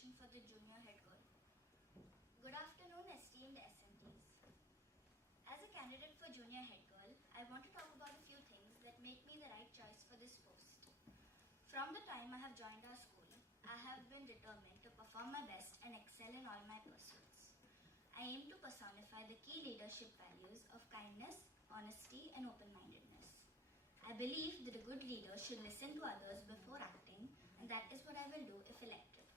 application for the junior head girl. Good afternoon, esteemed SMTs. As a candidate for junior head girl, I want to talk about a few things that make me the right choice for this post. From the time I have joined our school, I have been determined to perform my best and excel in all my pursuits. I aim to personify the key leadership values of kindness, honesty, and open-mindedness. I believe that a good leader should listen to others before acting, and that is what I will do if elected.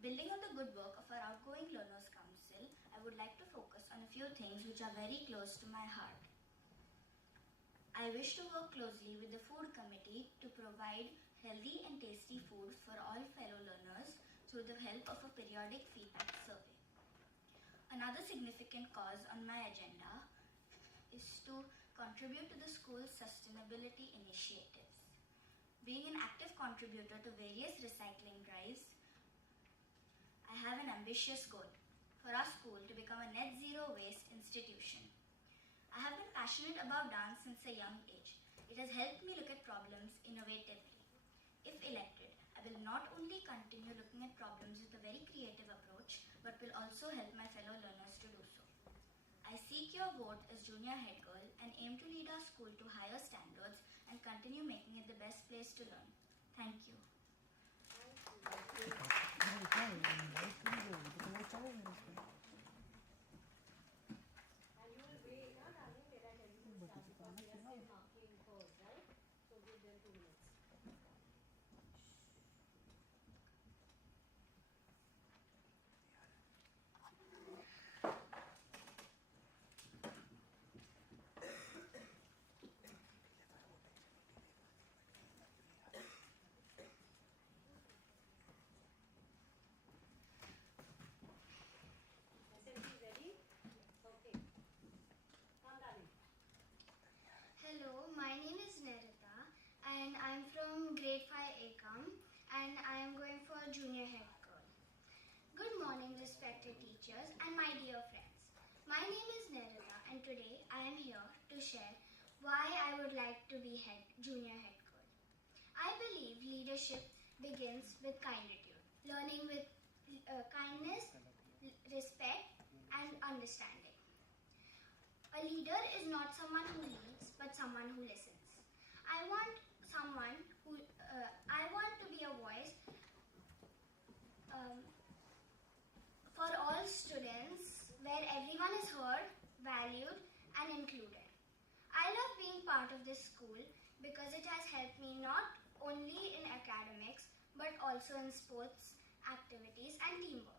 Building on the good work of our outgoing Learners Council, I would like to focus on a few things which are very close to my heart. I wish to work closely with the Food Committee to provide healthy and tasty food for all fellow learners through the help of a periodic feedback survey. Another significant cause on my agenda is to contribute to the school's sustainability initiatives. Being an active contributor to various recycling drives, I have an ambitious goal for our school to become a net zero waste institution. I have been passionate about dance since a young age. It has helped me look at problems innovatively. If elected, I will not only continue looking at problems with a very creative approach, but will also help my fellow learners to do so. I seek your vote as junior head girl and aim to lead our school to higher standards and continue making it the best place to learn. Thank you. And you will wait, darling, where I tell you to start because we are still marking first, right? So give them 2 minutes. SMT ready? Okay. Come, darling. Hello, my name is Nerita and I'm from grade 5 ACOM and I am going for junior head girl. Good morning respected teachers and my dear friends. My name is Nerita and today I am here to share why I would like to be junior head girl. I believe leadership begins with kinditude, learning with kindness, respect and understanding. A leader is not someone who leads, but someone who listens. I want to be a voice for all students where everyone is heard, valued and included. I love being part of this school because it has helped me not only in academics but also in sports, activities and teamwork.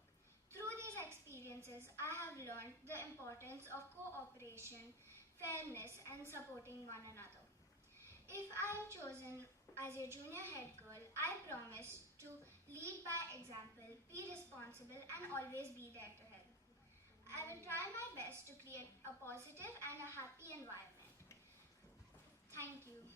Through these experiences, I have learned the importance of cooperation, fairness and supporting one another. If I am chosen as a junior head girl, I promise to lead by example, be responsible and always be there to help. I will try my best to create a positive and a happy environment. Thank you.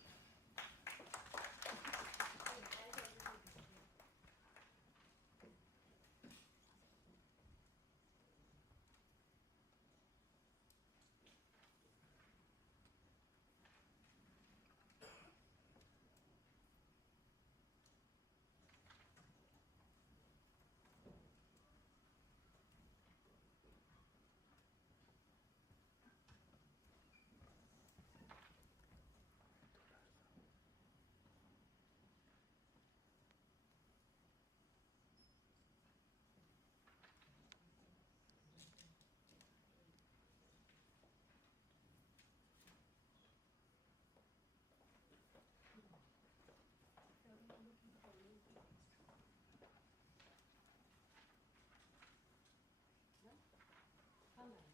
Come, darling.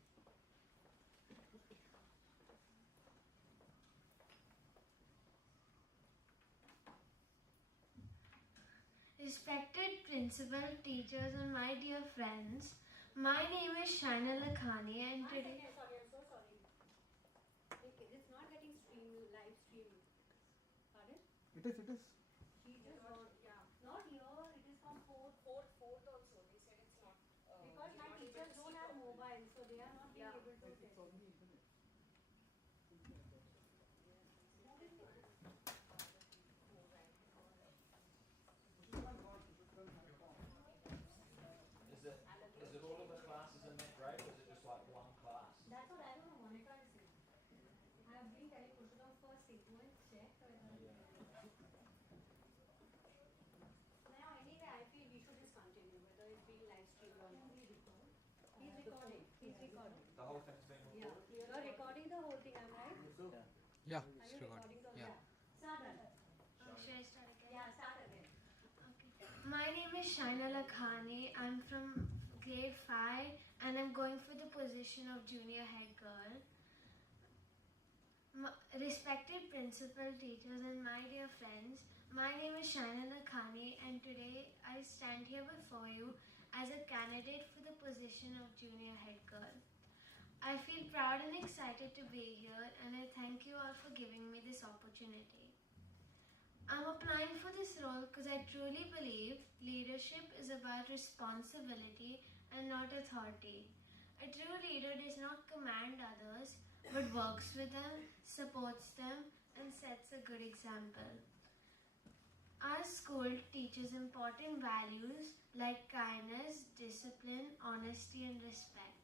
Respected principal, teachers and my dear friends, my name is Shaina Lakhani and 1 today... second, sorry, I'm so sorry. Okay, it's not getting live streamed. Pardon? It is. She just got, yeah. Not here, it is from 4th. Fourth also, they said it's not. Because my teachers don't have mobile, so they are not being able to It's test. on the internet. go and check whether. Now, anyway, I feel we should just continue, whether it's being live streamed or not. He's recording. He's recording. The whole thing is being Yeah, recorded? you're recording the whole thing, am I right? Yeah, Are it's you recording. recording the Yeah. Start then. Should I start again? Yeah, start again. My name is Shaina Lakhani. I'm from grade 5 and I'm going for the position of junior head girl. Respected principal, teachers and my dear friends, my name is Shaina Lakhani and today I stand here before you as a candidate for the position of junior head girl. I feel proud and excited to be here and I thank you all for giving me this opportunity. I'm applying for this role because I truly believe leadership is about responsibility and not authority. A true leader does not command others, but works with them, supports them, and sets a good example. Our school teaches important values like kindness, discipline, honesty, and respect.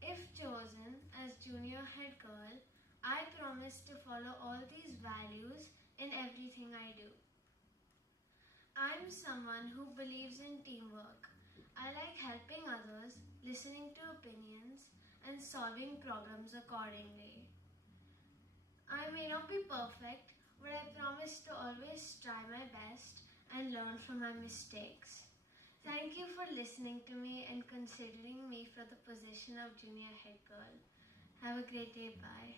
If chosen as junior head girl, I promise to follow all these values in everything I do. I'm someone who believes in teamwork. I like helping others, listening to opinions, and solving problems accordingly. I may not be perfect, but I promise to always try my best and learn from my mistakes. Thank you for listening to me and considering me for the position of junior head girl. Have a great day. Bye.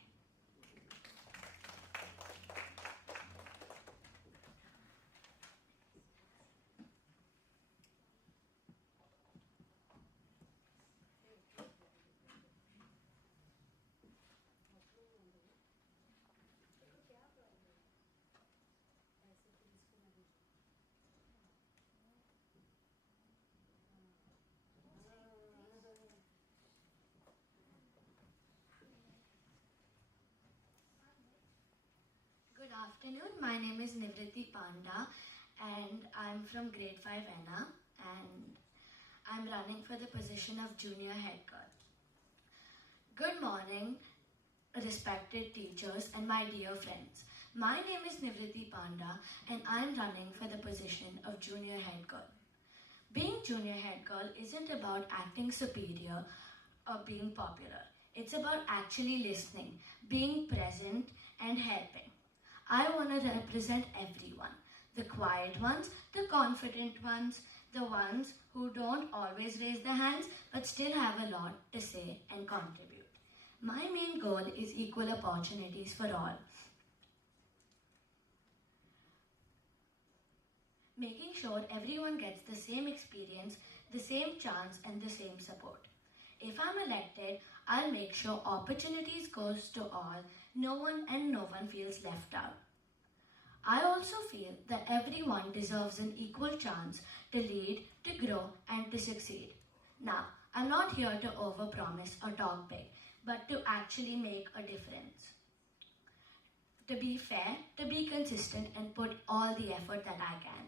Good afternoon. My name is Nivriti Panda and I'm from grade 5 ENA and I'm running for the position of junior head girl. Good morning, respected teachers and my dear friends. My name is Nivriti Panda and I'm running for the position of junior head girl. Being junior head girl isn't about acting superior or being popular. It's about actually listening, being present and helping. I want to represent everyone, the quiet ones, the confident ones, the ones who don't always raise their hands but still have a lot to say and contribute. My main goal is equal opportunities for all. Making sure everyone gets the same experience, the same chance and the same support. If I'm elected, I'll make sure opportunities goes to all, no one feels left out. I also feel that everyone deserves an equal chance to lead, to grow and to succeed. Now, I'm not here to overpromise or talk big, but to actually make a difference. To be fair, to be consistent and put all the effort that I can.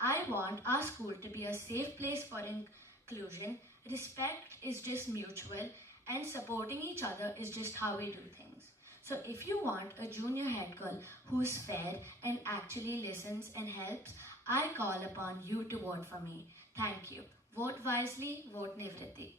I want our school to be a safe place for inclusion. Respect is just mutual and supporting each other is just how we do things. So if you want a junior head girl who's fair and actually listens and helps, I call upon you to vote for me. Thank you. Vote wisely, vote Nivriti.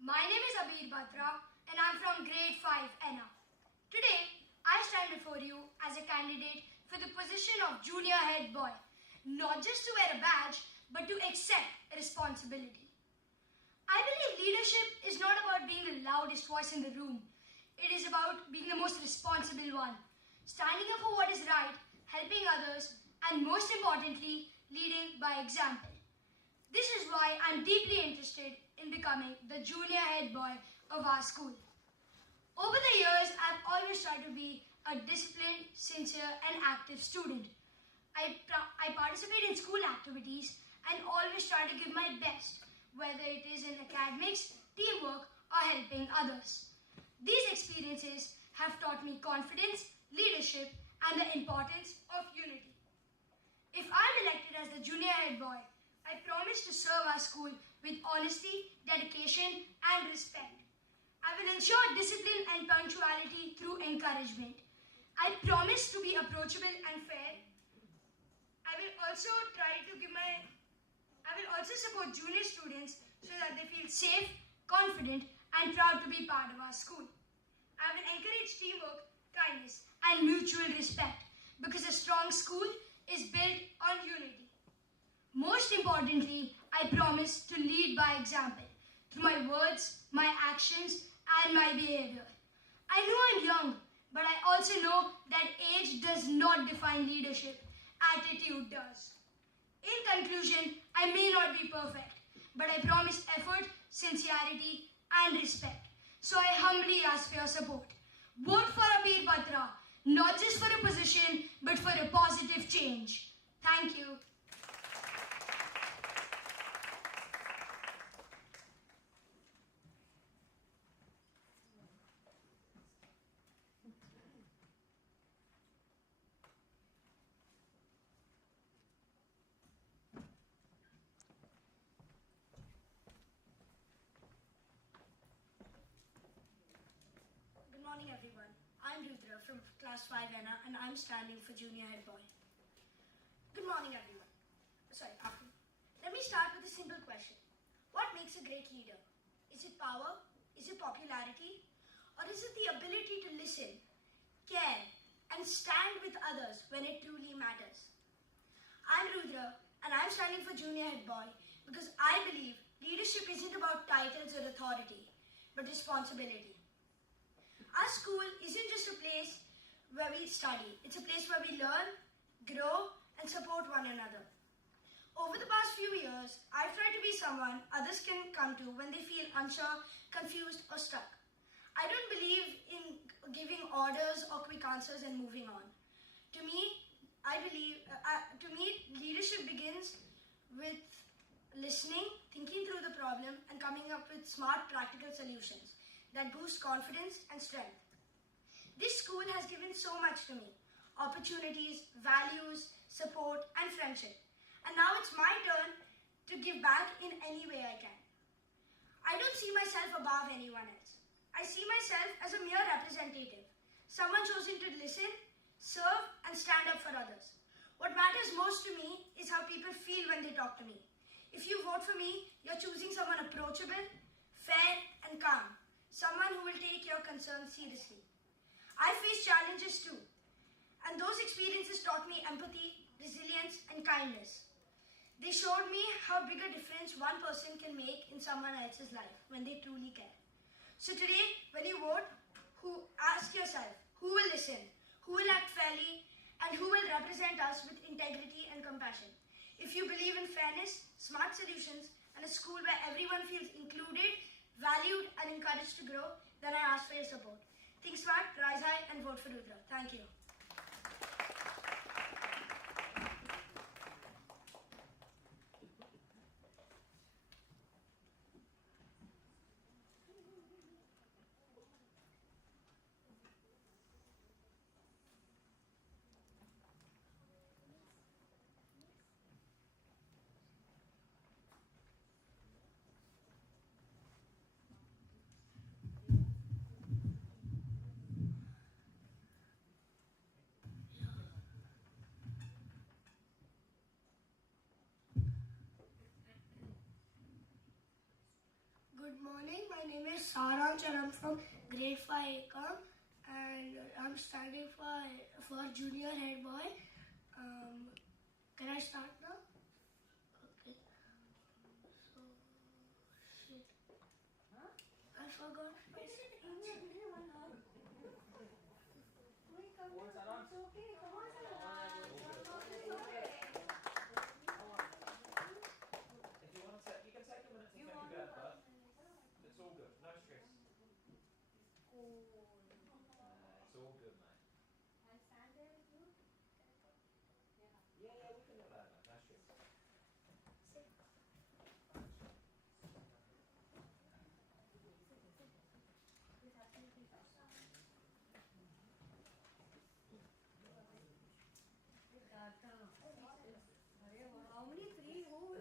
My name is Abir Batra and I'm from grade 5 ENA. Today, I stand before you as a candidate for the position of junior head boy, not just to wear a badge, but to accept responsibility. I believe leadership is not about being the loudest voice in the room. It is about being the most responsible one, standing up for what is right, helping others, and most importantly, leading by example. This is why I'm deeply interested in becoming the junior head boy of our school. Over the years, I've always tried to be a disciplined, sincere, and active student. I participate in school activities and always try to give my best, whether it is in academics, teamwork, or helping others. These experiences have taught me confidence, leadership, and the importance of unity. If I'm elected as the junior head boy, I promise to serve our school with honesty, dedication, and respect. I will ensure discipline and punctuality through encouragement. I promise to be approachable and fair. I will also support junior students so that they feel safe, confident, and proud to be part of our school. I will encourage teamwork, kindness, and mutual respect because a strong school is built on unity. Most importantly, I promise to lead by example through my words, my actions, and my behavior. I know I'm young, but I also know that age does not define leadership. Attitude does. In conclusion, I may not be perfect, but I promise effort, sincerity, and respect. So I humbly ask for your support. Vote for Abir Batra, not just for a position, but for a positive change. Thank you. Good morning, everyone. I'm Rudra from class 5NA and I'm standing for junior head boy. Good morning, everyone. Let me start with a simple question. What makes a great leader? Is it power? Is it popularity? Or is it the ability to listen, care, and stand with others when it truly matters? I'm Rudra and I'm standing for junior head boy because I believe leadership isn't about titles or authority, but responsibility. Our school isn't just a place where we study. It's a place where we learn, grow, and support one another. Over the past few years, I've tried to be someone others can come to when they feel unsure, confused, or stuck. I don't believe in giving orders or quick answers and moving on. To me, leadership begins with listening, thinking through the problem, and coming up with smart, practical solutions that boost confidence and strength. This school has given so much to me: opportunities, values, support, and friendship. And now it's my turn to give back in any way I can. I don't see myself above anyone else. I see myself as a mere representative, someone chosen to listen, serve, and stand up for others. What matters most to me is how people feel when they talk to me. If you vote for me, you're choosing someone approachable, fair, and calm. Someone who will take your concerns seriously. I face challenges too, and those experiences taught me empathy, resilience, and kindness. They showed me how big a difference one person can make in someone else's life when they truly care. So today, when you vote, ask yourself, who will listen, who will act fairly, and who will represent us with integrity and compassion? If you believe in fairness, smart solutions, and a school where everyone feels included, valued, and encouraged to grow, then I ask for your support. Think smart, rise high, and vote for Rudra. Thank you. Good morning, my name is Saransh and I'm from grade 5 ACOM and I'm standing for junior head boy. Can I start now? Okay. So, shit. I forgot my speech. How many three? Who?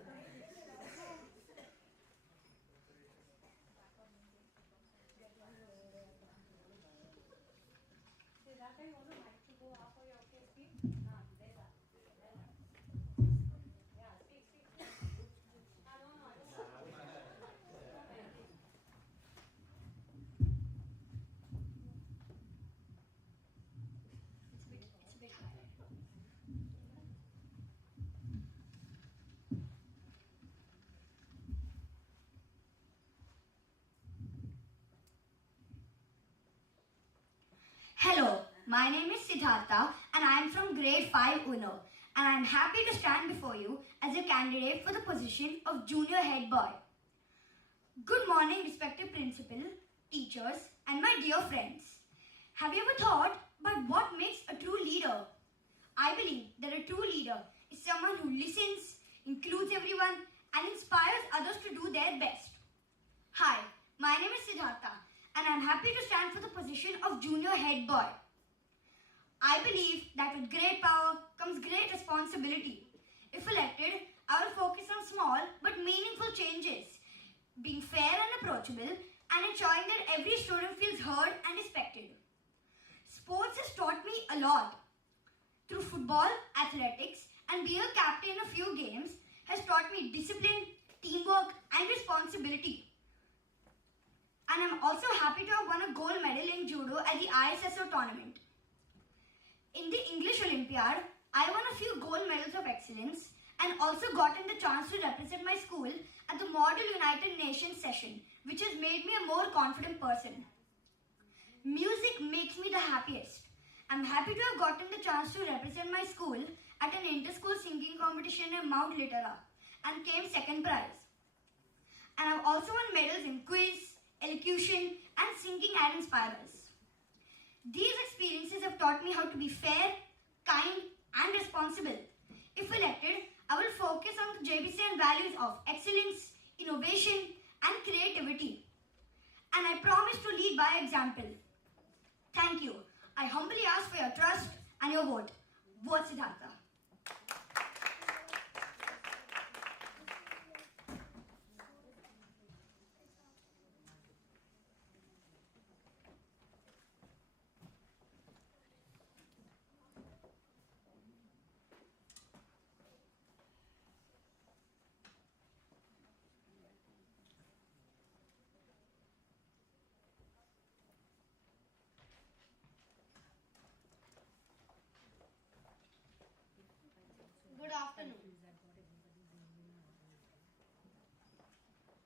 Siddhartha, you want the mic to go up or you okay? Speak. There. Yeah, speak. No, I don't want to. It's a bit higher. Hello, my name is Siddhartha and I am from grade 5 UNO and I am happy to stand before you as a candidate for the position of junior head boy. Good morning, respected principal, teachers and my dear friends. Have you ever thought about what makes a true leader? I believe that a true leader is someone who listens, includes everyone and inspires others to do their best. Hi, my name is Siddhartha and I am happy to stand for the position of junior head boy. I believe that with great power comes great responsibility. If elected, I will focus on small but meaningful changes, being fair and approachable and ensuring that every student feels heard and respected. Sports has taught me a lot. Through football, athletics and being a captain in a few games has taught me discipline, teamwork and responsibility. And I'm also happy to have won a gold medal in judo at the ISSO tournament. In the English Olympiad, I won a few gold medals of excellence and also gotten the chance to represent my school at the Model United Nations session, which has made me a more confident person. Music makes me the happiest. I'm happy to have gotten the chance to represent my school at an inter-school singing competition in Mount Litera and came second prize. And I've also won medals in quiz, elocution and singing at Inspirers. These experiences have taught me how to be fair, kind and responsible. If elected, I will focus on the JBCN values of excellence, innovation and creativity. And I promise to lead by example. Thank you. I humbly ask for your trust and your vote. Vote Siddhartha. Good afternoon.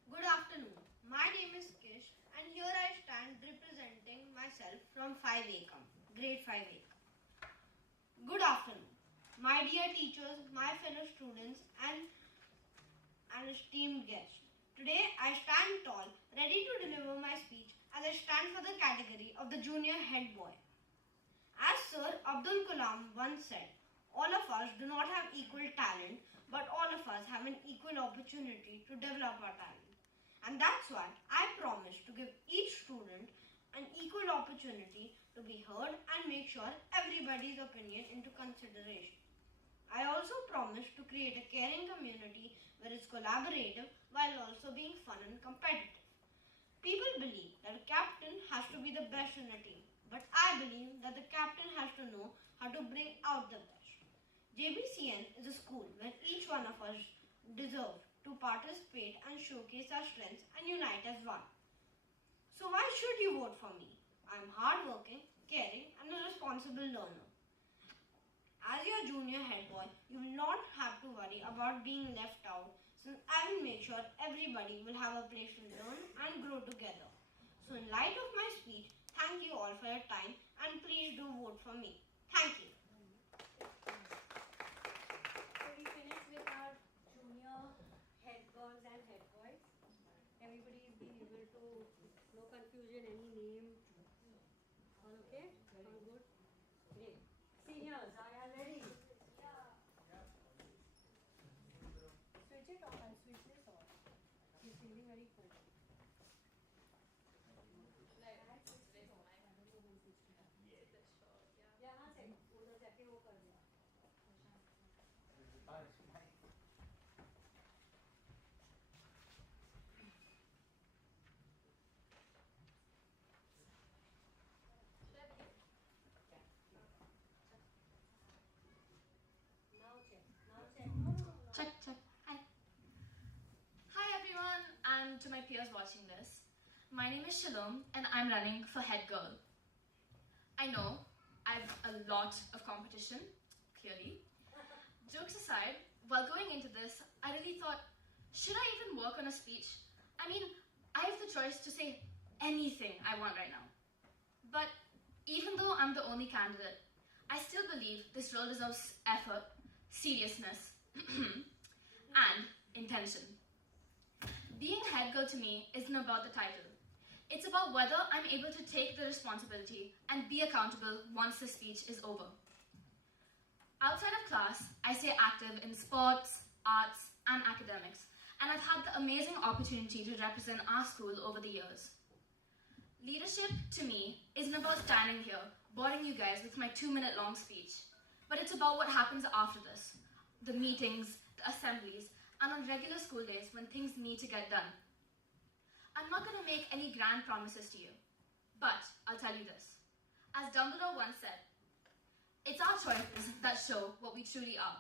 Good afternoon. My name is Kish and here I stand representing myself from 5A grade 5A. Good afternoon. My dear teachers, my fellow students and esteemed guests. Today I stand tall, ready to deliver my speech as I stand for the category of the junior head boy. As Sir Abdul Kalam once said, all of us do not have equal talent, but all of us have an equal opportunity to develop our talent. And that's why I promise to give each student an equal opportunity to be heard and make sure everybody's opinion into consideration. I also promise to create a caring community where it's collaborative while also being fun and competitive. People believe that a captain has to be the best in a team, but I believe that the captain has to know how to bring out the best. JBCN is a school where each one of us deserves to participate and showcase our strengths and unite as one. So why should you vote for me? I'm hardworking, caring and a responsible learner. As your junior head boy, you will not have to worry about being left out since I will make sure everybody will have a place to learn and grow together. So in light of my speech, thank you all for your time and please do vote for me. Thank you. So we finished with our junior head girls and head boys. Everybody's been able to, no confusion, any name. All okay? All good? Great. Seniors, are you ready? Yeah. Check, check. Hi. Hi everyone, and to my peers watching this. My name is Shalom, and I'm running for head girl. I know I've a lot of competition, clearly. Jokes aside, while going into this, I really thought, should I even work on a speech? I mean, I have the choice to say anything I want right now. But even though I'm the only candidate, I still believe this role deserves effort, seriousness, and intention. Being head girl to me isn't about the title. It's about whether I'm able to take the responsibility and be accountable once the speech is over. Outside of class, I stay active in sports, arts, and academics, and I've had the amazing opportunity to represent our school over the years. Leadership, to me, isn't about standing here, boring you guys with my 2-minute long speech, but it's about what happens after this. The meetings, the assemblies, and on regular school days when things need to get done. I'm not going to make any grand promises to you, but I'll tell you this. As Dumbledore once said, it's our choices that show what we truly are,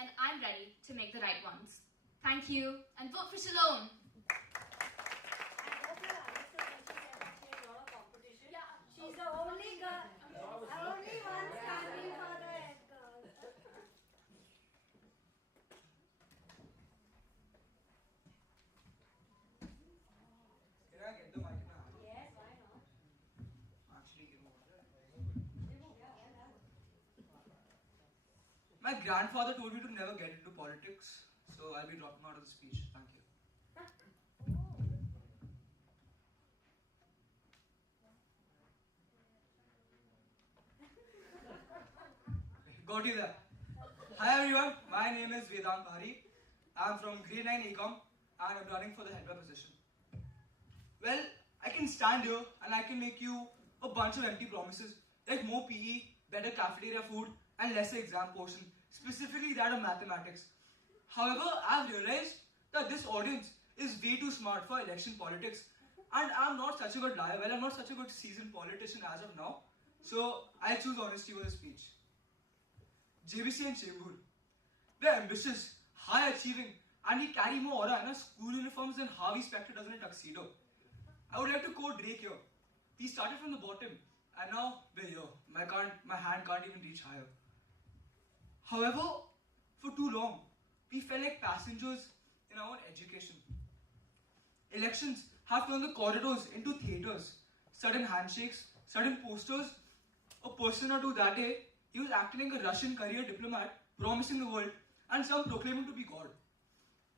and I'm ready to make the right ones. Thank you, and vote for Shalom! I hope you understood when she said that she has a lot of competition. Yeah. She's the only girl, only one standing for the head girl. Can I get the mic in my hand? Yes, why not? Actually, give me one. Yeah. My grandfather told me to never get into politics, so I'll be dropping out of the speech. Thank you. Got you there. Hi everyone, my name is Vedant Bhari. I'm from grade 9 Ecom and I'm running for the head boy position. Well, I can stand here and I can make you a bunch of empty promises like more PE, better cafeteria food, and lesser exam portion, specifically that of mathematics. However, I've realized that this audience is way too smart for election politics, and I'm not such a good liar. Well, I'm not such a good seasoned politician as of now, so I'll choose honesty over the speech. JBC and Chembur, they're ambitious, high achieving, and we carry more aura in our school uniforms than Harvey Specter does in a tuxedo. I would like to quote Drake here. He started from the bottom, and now we're here. My hand can't even reach higher. However, for too long, we felt like passengers in our own education. Elections have turned the corridors into theatres. Sudden handshakes, sudden posters. A person or two that day, he was acting like a Russian career diplomat, promising the world, and some proclaim him to be God.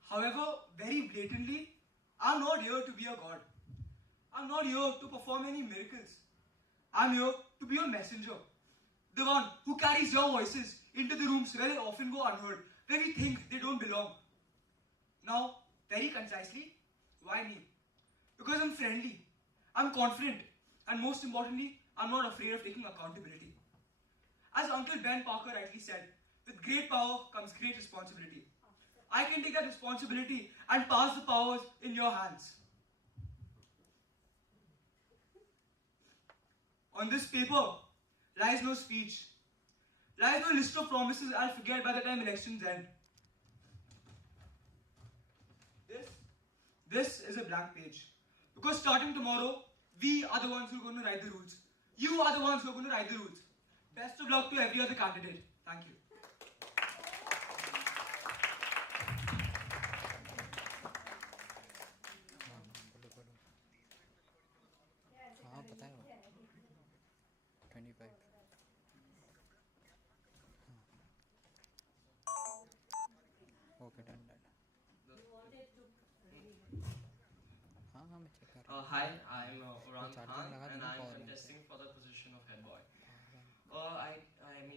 However, very blatantly, I'm not here to be a God. I'm not here to perform any miracles. I'm here to be a messenger. The one who carries your voices into the rooms where they often go unheard, where we think they don't belong. Now, very concisely, why me? Because I'm friendly, I'm confident, and most importantly, I'm not afraid of taking accountability. As Uncle Ben Parker rightly said, with great power comes great responsibility. I can take that responsibility and pass the powers in your hands. On this paper lies no speech, lies no list of promises I'll forget by the time elections end. This is a blank page. Because starting tomorrow, we are the ones who are going to write the rules. You are the ones who are going to write the rules. Best of luck to every other candidate. Thank you. हाँ पता है 25 okay done हाँ हाँ मैं check कर रहा हूँ Hi, I'm Uran charging Khan लगा and दूँ I'm power bank contesting for the position of head boy. हाँ, Sorry.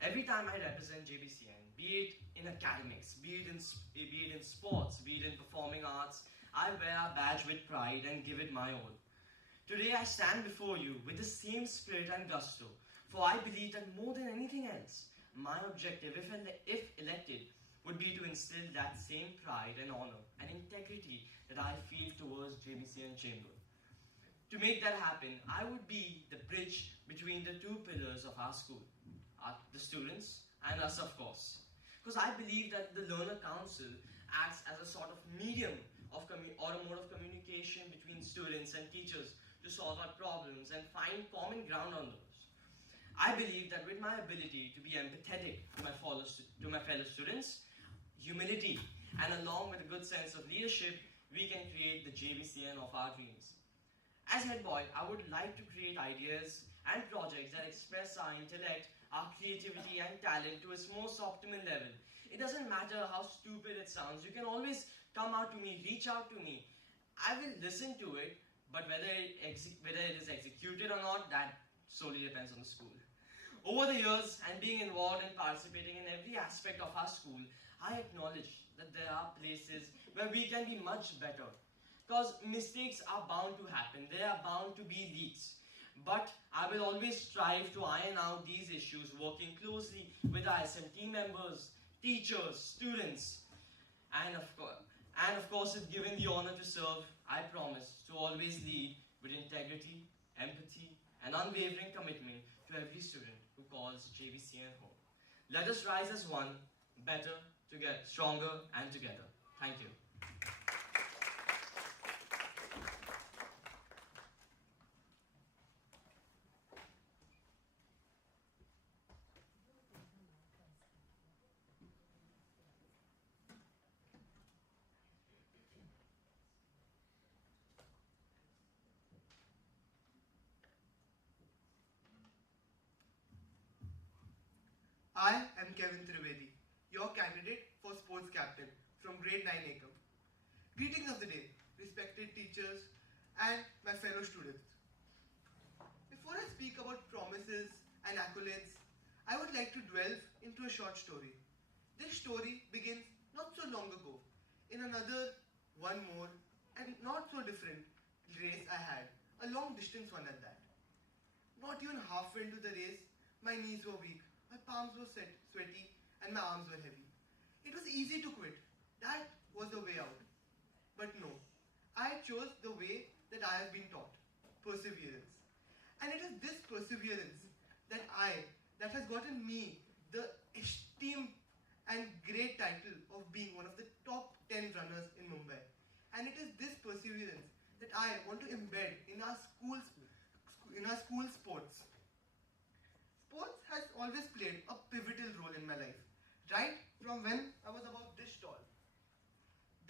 Every time I represent JBCN, be it in academics, be it in sports, be it in performing arts, I wear a badge with pride and give it my all. Today I stand before you with the same spirit and gusto, for I believe that more than anything else, my objective, if elected, would be to instill that same pride and honor and integrity that I feel towards JBCN Chamber. To make that happen, I would be the bridge between the two pillars of our school, the students and us, of course. Because I believe that the Learner Council acts as a sort of medium or a mode of communication between students and teachers to solve our problems and find common ground on those. I believe that with my ability to be empathetic to my fellow students, humility, and along with a good sense of leadership, we can create the JBCN of our dreams. As head boy, I would like to create ideas and projects that express our intellect, our creativity and talent to its most optimal level. It doesn't matter how stupid it sounds, you can always come out to me, reach out to me. I will listen to it, but whether it is executed or not, that solely depends on the school. Over the years, and being involved and participating in every aspect of our school, I acknowledge that there are places where we can be much better. Because mistakes are bound to happen, there are bound to be leaks. But I will always strive to iron out these issues, working closely with our SMT members, teachers, students, and of course, if given the honor to serve, I promise to always lead with integrity, empathy, and unwavering commitment to every student who calls JBCN home. Let us rise as one, better, together, stronger, and together. Thank you. I am Kevin Trivedi, your candidate for sports captain from grade 9 ACOM. Greetings of the day, respected teachers and my fellow students. Before I speak about promises and accolades, I would like to delve into a short story. This story begins not so long ago, in another, one more, and not so different race I had, a long distance one at that. Not even halfway into the race, my knees were weak. My palms were sweaty and my arms were heavy. It was easy to quit. That was the way out. But no, I chose the way that I have been taught, perseverance. And it is this perseverance that has gotten me the esteemed and great title of being one of the top 10 runners in Mumbai. And it is this perseverance that I want to embed in our school sports. Sports has always played a pivotal role in my life, right from when I was about this tall.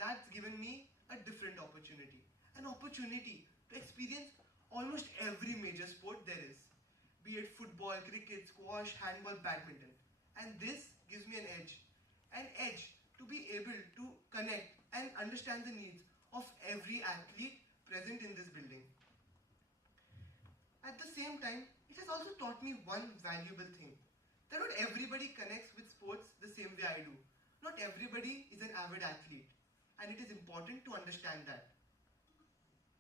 That's given me a different opportunity, an opportunity to experience almost every major sport there is, be it football, cricket, squash, handball, badminton. And this gives me an edge to be able to connect and understand the needs of every athlete present in this building. At the same time, it has also taught me one valuable thing, that not everybody connects with sports the same way I do. Not everybody is an avid athlete, and it is important to understand that.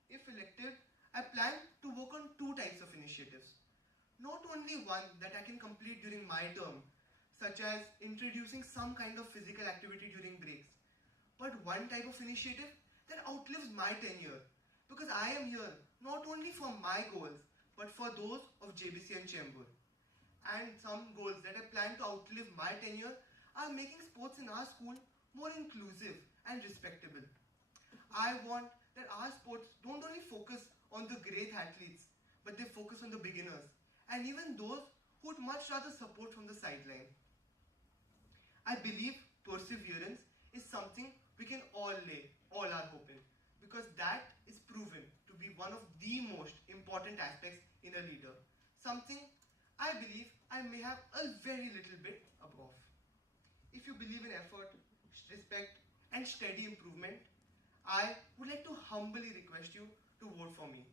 If elected, I plan to work on two types of initiatives. Not only one that I can complete during my term, such as introducing some kind of physical activity during breaks, but one type of initiative that outlives my tenure, because I am here not only for my goals, but for those of JBCN Chamber. And some goals that I plan to outlive my tenure are making sports in our school more inclusive and respectable. I want that our sports don't only focus on the great athletes, but they focus on the beginners and even those who would much rather support from the sideline. I believe perseverance is something we can all lay all our hope in, because that is proven to be one of the most important aspects in a leader. Something I believe I may have a very little bit above. If you believe in effort, respect, and steady improvement, I would like to humbly request you to vote for me,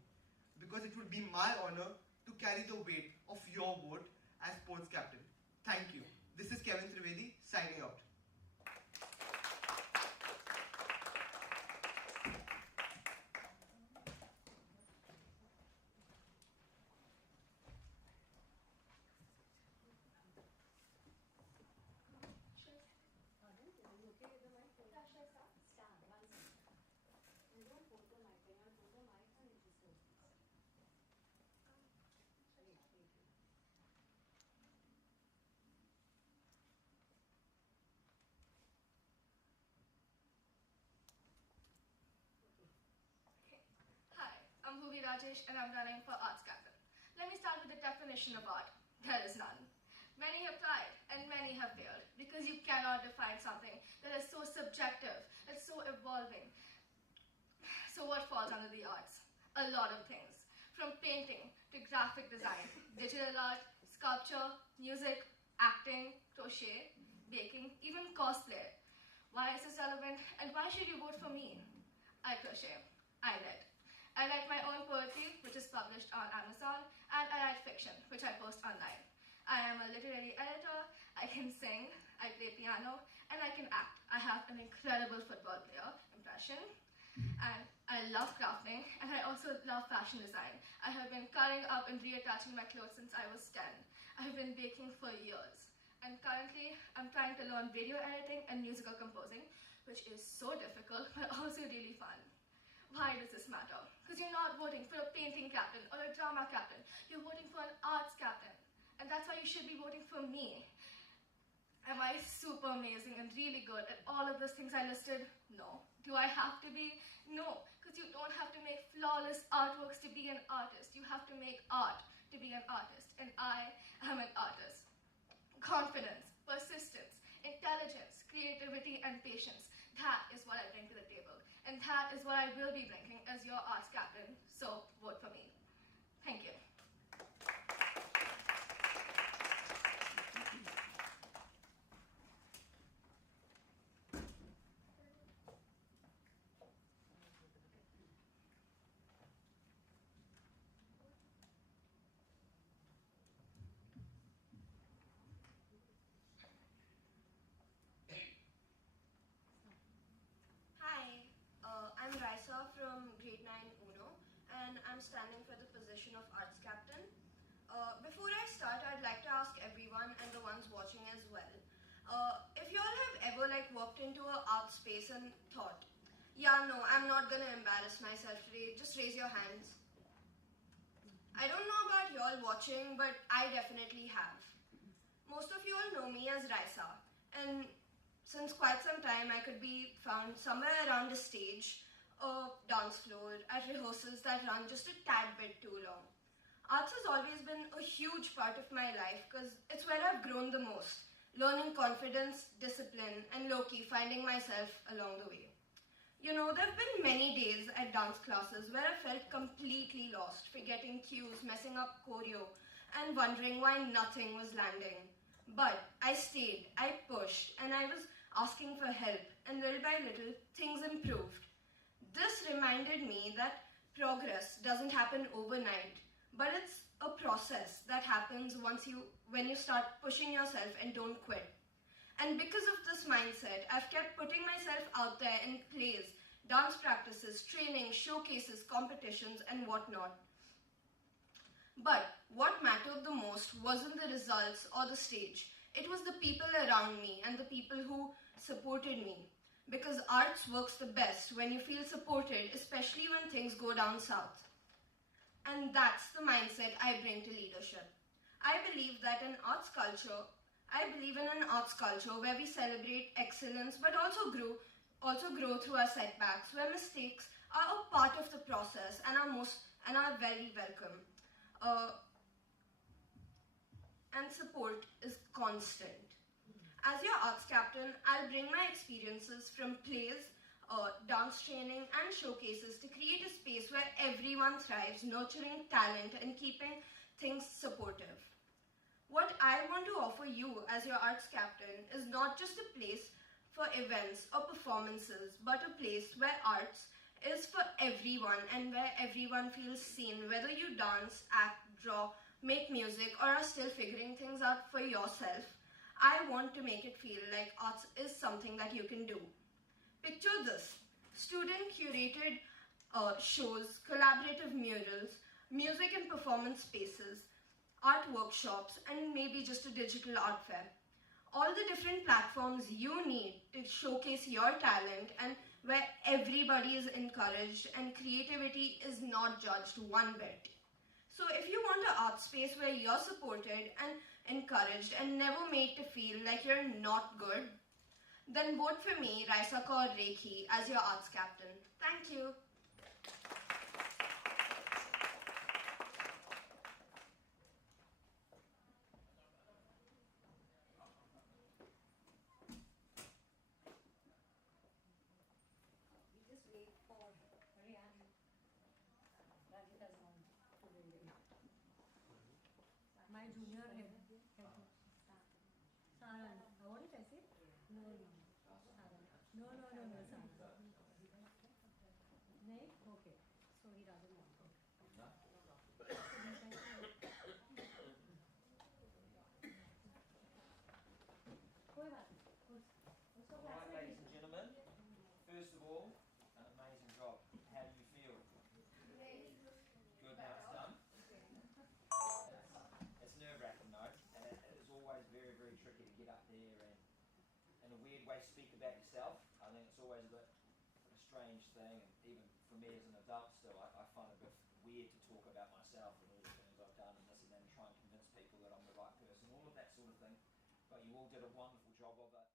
because it would be my honor to carry the weight of your vote as sports captain. Thank you. This is Kevin Trivedi signing out. Rajesh and I'm running for Arts Captain. Let me start with the definition of art. There is none. Many have tried and many have failed because you cannot define something that is so subjective, that's so evolving. So what falls under the arts? A lot of things. From painting to graphic design, digital art, sculpture, music, acting, crochet, baking, even cosplay. Why is this relevant and why should you vote for me? I crochet. I knit. I write my own poetry, which is published on Amazon, and I write fiction, which I post online. I am a literary editor, I can sing, I play piano, and I can act. I have an incredible football player impression, and I love crafting, and I also love fashion design. I have been cutting up and reattaching my clothes since I was 10. I have been baking for years, and currently I'm trying to learn video editing and musical composing, which is so difficult, but also really fun. Why does this matter? Because you're not voting for a painting captain or a drama captain. You're voting for an arts captain. And that's why you should be voting for me. Am I super amazing and really good at all of those things I listed? No. Do I have to be? No. Because you don't have to make flawless artworks to be an artist. You have to make art to be an artist. And I am an artist. Confidence, persistence, intelligence, creativity, and patience. That is what I bring to the table. And that is what I will be bringing as your arts captain. So vote for me. Thank you. Hi, I'm Raisa from grade 9 Uno, and I'm standing for the position of arts captain. Before I start, I'd like to ask everyone and the ones watching as well, if you all have ever walked into an art space and thought, yeah, no, I'm not gonna embarrass myself today, just raise your hands. I don't know about you all watching, but I definitely have. Most of you all know me as Raisa, and since quite some time I could be found somewhere around a stage, a dance floor, at rehearsals that run just a tad bit too long. Arts has always been a huge part of my life because it's where I've grown the most, learning confidence, discipline, and low-key finding myself along the way. You know, there have been many days at dance classes where I felt completely lost, forgetting cues, messing up choreo, and wondering why nothing was landing. But I stayed, I pushed, and I was asking for help, and little by little, things improved. This reminded me that progress doesn't happen overnight, but it's a process that happens when you start pushing yourself and don't quit. And because of this mindset, I've kept putting myself out there in plays, dance practices, training, showcases, competitions, and whatnot. But what mattered the most wasn't the results or the stage. It was the people around me and the people who supported me. Because arts works the best when you feel supported, especially when things go down south. And that's the mindset I bring to leadership. I believe in an arts culture where we celebrate excellence but also grow through our setbacks, where mistakes are a part of the process and are very welcome. And support is constant. As your arts captain, I'll bring my experiences from plays, dance training, and showcases to create a space where everyone thrives, nurturing talent and keeping things supportive. What I want to offer you as your arts captain is not just a place for events or performances, but a place where arts is for everyone and where everyone feels seen, whether you dance, act, draw, make music, or are still figuring things out for yourself. I want to make it feel like arts is something that you can do. Picture this: student-curated shows, collaborative murals, music and performance spaces, art workshops, and maybe just a digital art fair. All the different platforms you need to showcase your talent and where everybody is encouraged and creativity is not judged one bit. So if you want an art space where you're supported and encouraged and never made to feel like you're not good, then vote for me, Raisa Kaur Rekhi, as your arts captain. Thank you. my junior head. Saran. What did I say? No, Saran. No, Saran. No? Okay. So he doesn't want it. No? कोई बात नहीं. उसको All class right, में ladies and gentlemen. First of all, an amazing job. How do you feel? Good, now it's done. It's nerve-wracking, though, and it is always very, very tricky to get up there and, in a weird way, speak about yourself. I think it's always a strange thing, and even for me as an adult still, I find it a bit weird to talk about myself and all the things I've done and this and that and try and convince people that I'm the right person, all of that sort of thing. But you all did a wonderful job of it.